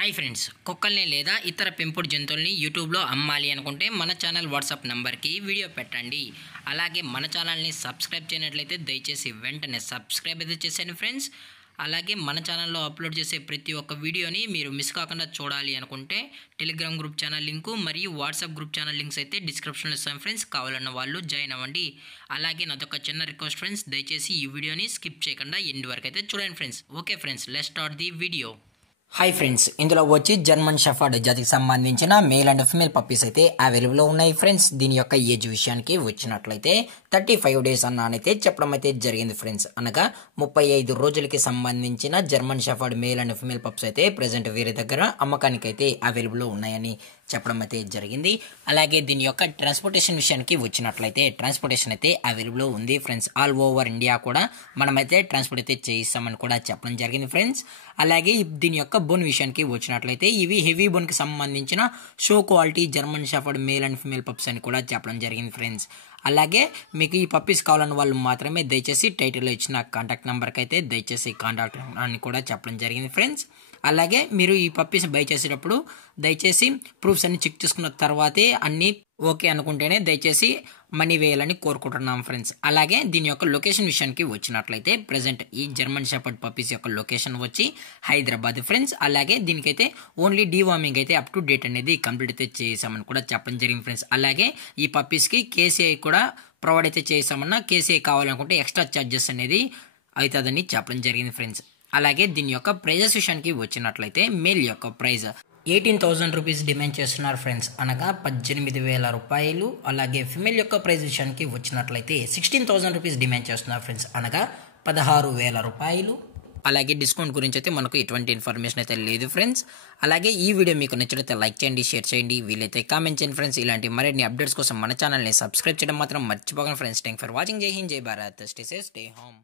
Hi friends, కుక్కల్ని లేదా ఇతర పెంపుడు జంతువుల్ని యూట్యూబ్లో అమ్మాలి అనుకుంటే మన ఛానల్ వాట్సాప్ నెంబర్కి వీడియో పెట్టండి. అలాగే మన ఛానల్ని సబ్స్క్రైబ్ చేయనట్లయితే దయచేసి వెంటనే సబ్స్క్రైబ్ అయితే చేసేయండి ఫ్రెండ్స్. అలాగే మన ఛానల్లో అప్లోడ్ చేసే ప్రతి ఒక్క వీడియోని మీరు మిస్ కాకుండా చూడాలి అనుకుంటే టెలిగ్రామ్ గ్రూప్ ఛానల్ లింకు మరియు వాట్సాప్ గ్రూప్ ఛానల్ లింక్స్ అయితే డిస్క్రిప్షన్లో ఇస్తాను ఫ్రెండ్స్. కావాలన్న వాళ్ళు జాయిన్ అవ్వండి. అలాగే నాదొక చిన్న రిక్వెస్ట్ ఫ్రెండ్స్, దయచేసి ఈ వీడియోని స్కిప్ చేయకుండా ఎండ్ వరకు అయితే చూడండి friends. Okay friends, let's start the video. Hi friends, ఇందులో వచ్చి జర్మన్ షెఫర్డ్ జాతికి సంబంధించిన మేల్ అండ్ ఫిమేల్ పప్పీస్ అయితే అవైలబుల్లో ఉన్నాయి ఫ్రెండ్స్. దీని యొక్క ఏజ్ విషయానికి వచ్చినట్లయితే 35 డేస్ అన్నైతే చెప్పడం అయితే జరిగింది ఫ్రెండ్స్. అనగా 35 రోజులకి సంబంధించిన German shepherd male and female pups అయితే ప్రెసెంట్ వీరి దగ్గర అమ్మకానికి అయితే అవైలబుల్లో ఉన్నాయని చెప్పడం అయితే జరిగింది. అలాగే దీని యొక్క ట్రాన్స్పోర్టేషన్ విషయానికి వచ్చినట్లయితే ట్రాన్స్పోర్టేషన్ అయితే అవైలబుల్లో ఉంది ఫ్రెండ్స్. ఆల్ ఓవర్ ఇండియా కూడా మనమైతే ట్రాన్స్పోర్ట్ అయితే చేయిస్తామని కూడా చెప్పడం జరిగింది ఫ్రెండ్స్. అలాగే దీని యొక్క బోన్ విషయానికి వచ్చినట్లయితే ఇవి హెవీ బోన్ కి సంబంధించిన show quality German shepherd male and female pups అని కూడా చెప్పడం జరిగింది ఫ్రెండ్స్. అలాగే మీకు ఈ పప్పీస్ కావాలన్న వాళ్ళు మాత్రమే దయచేసి టైటిల్లో ఇచ్చిన కాంటాక్ట్ నెంబర్కి అయితే దయచేసి కాంటాక్ట్ అని కూడా చెప్పడం జరిగింది ఫ్రెండ్స్. అలాగే మీరు ఈ పప్పీస్ బై చేసేటప్పుడు దయచేసి ప్రూఫ్స్ అన్ని చెక్ చేసుకున్న తర్వాతే అన్ని ఓకే అనుకుంటేనే దయచేసి మనీ వేయాలని కోరుకుంటున్నాం ఫ్రెండ్స్. అలాగే దీని యొక్క లొకేషన్ విషయానికి వచ్చినట్లయితే ప్రెసెంట్ ఈ జర్మన్ షెపర్డ్ పప్పీస్ యొక్క లొకేషన్ వచ్చి హైదరాబాద్ ఫ్రెండ్స్. అలాగే దీనికైతే ఓన్లీ డీవార్మింగ్ అయితే అప్ టు డేట్ అనేది కంప్లీట్ అయితే చేసామని కూడా చెప్పడం జరిగింది ఫ్రెండ్స్. అలాగే ఈ పప్పీస్కి కేసీఐ కూడా ప్రొవైడ్ అయితే చేసామన్నా కేసీఐ కావాలనుకుంటే ఎక్స్ట్రా ఛార్జెస్ అనేది అవుతుందని చెప్పడం జరిగింది ఫ్రెండ్స్. అలాగే దీని యొక్క ప్రైజెస్ విషయానికి వచ్చినట్లయితే మేల్ యొక్క ప్రైజ్ 18,000 రూపీస్ డిమాండ్ చేస్తున్నారు ఫ్రెండ్స్, అనగా 18,000 రూపాయలు. అలాగే ఫిమేల్ యొక్క ప్రైజ్ విషయానికి వచ్చినట్లయితే 16,000 రూపీస్ డిమాండ్ చేస్తున్నారు ఫ్రెండ్స్, అనగా 16,000 రూపాయలు. అలాగే డిస్కౌంట్ గురించి అయితే మనకు ఎటువంటి ఇన్ఫర్మేషన్ అయితే లేదు ఫ్రెండ్స్. అలాగే ఈ వీడియో మీకు నచ్చినట్లయితే లైక్ చేయండి, షేర్ చేయండి, వీలైతే కామెంట్ చేయండి ఫ్రెండ్స్. ఇలాంటి మరిన్ని అప్డేట్స్ కోసం మన ఛానల్ని సబ్స్క్రైబ్ చేయడం మాత్రం మర్చిపోకండి ఫ్రెండ్స్. Thank for watching. జై హింద్, జై Bharat, stay safe, stay home.